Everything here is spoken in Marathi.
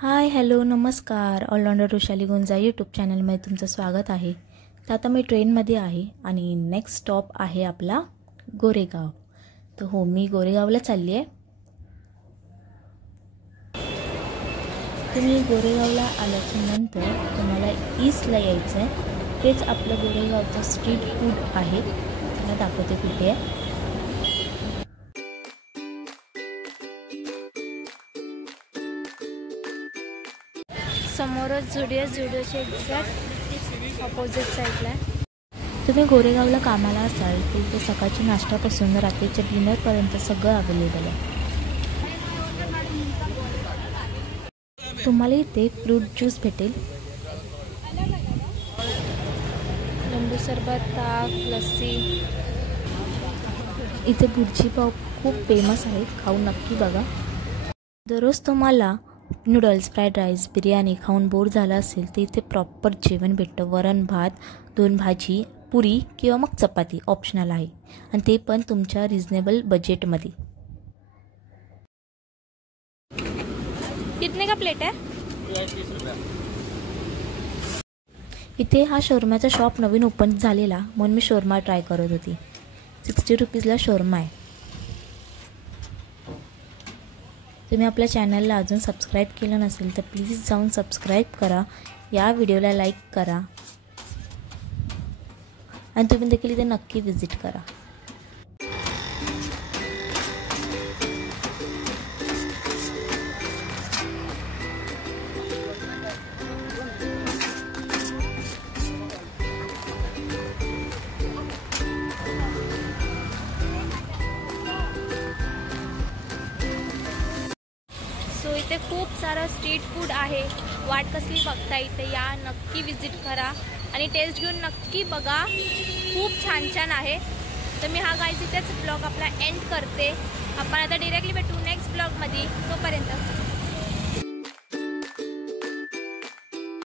हाय हॅलो नमस्कार. ऑलराऊंडर वृषाली गुंजा यूट्यूब चॅनलमध्ये तुमचं स्वागत आहे. तर आता मी ट्रेनमध्ये आहे आणि नेक्स्ट स्टॉप आहे आपला गोरेगाव. तर हो, मी गोरेगावला चालली आहे. तुम्ही गोरेगावला आल्याच्या नंतर तुम्हाला ईस्टला यायचं आहे. तेच आपलं गोरेगावचं स्ट्रीट फूड आहे. मला दाखवते कुठे आहे. समोरच झुडिओच्या एक्झॅक्ट ऑपोजिट साईडला आहे. तुम्ही गोरेगावला कामाला असाल तर इथे सकाळच्या नाश्त्यापासून रात्रीच्या डिनरपर्यंत सगळं अवेलेबल आहे. तुम्हाला इथे फ्रूट ज्यूस भेटेल, लिंबू सरबत, ताक, लस्सी. इथे भुर्जी पाव खूप फेमस आहे, खाऊन नक्की बघा. दररोज तुम्हाला नूडल्स, फ्राईड राईस, बिर्याणी खाऊन बोर झाला असेल तर इथे प्रॉपर जेवण भेटतं. वरण भात, 2 भाजी, पुरी किंवा मग चपाती ऑप्शनल आहे आणि ते पण तुमच्या रिजनेबल बजेटमध्ये. कितने का प्लेट आहे? 30 रुपये. इथे हा शोरमाचा शॉप नवीन ओपन झालेला म्हणून मी शोरमा ट्राय करत होती. 60 रुपीजला शोरमा आहे. तुम्ही आपल्या चॅनलला अजून सबस्क्राईब केलं नसेल तर प्लीज जाऊन सबस्क्राईब करा. या व्हिडिओला लाईक करा आणि तुम्ही देखील इथे नक्की विजिट करा. सो इथे खूप सारं स्ट्रीट फूड आहे. वाट कसली बघता, इथे या, नक्की विजिट करा आणि टेस्ट घेऊन नक्की बघा. खूप छान छान आहे. तर मी हा गाईज इथेच ब्लॉग आपला एंड करते. आपण आता डिरेक्टली भेटू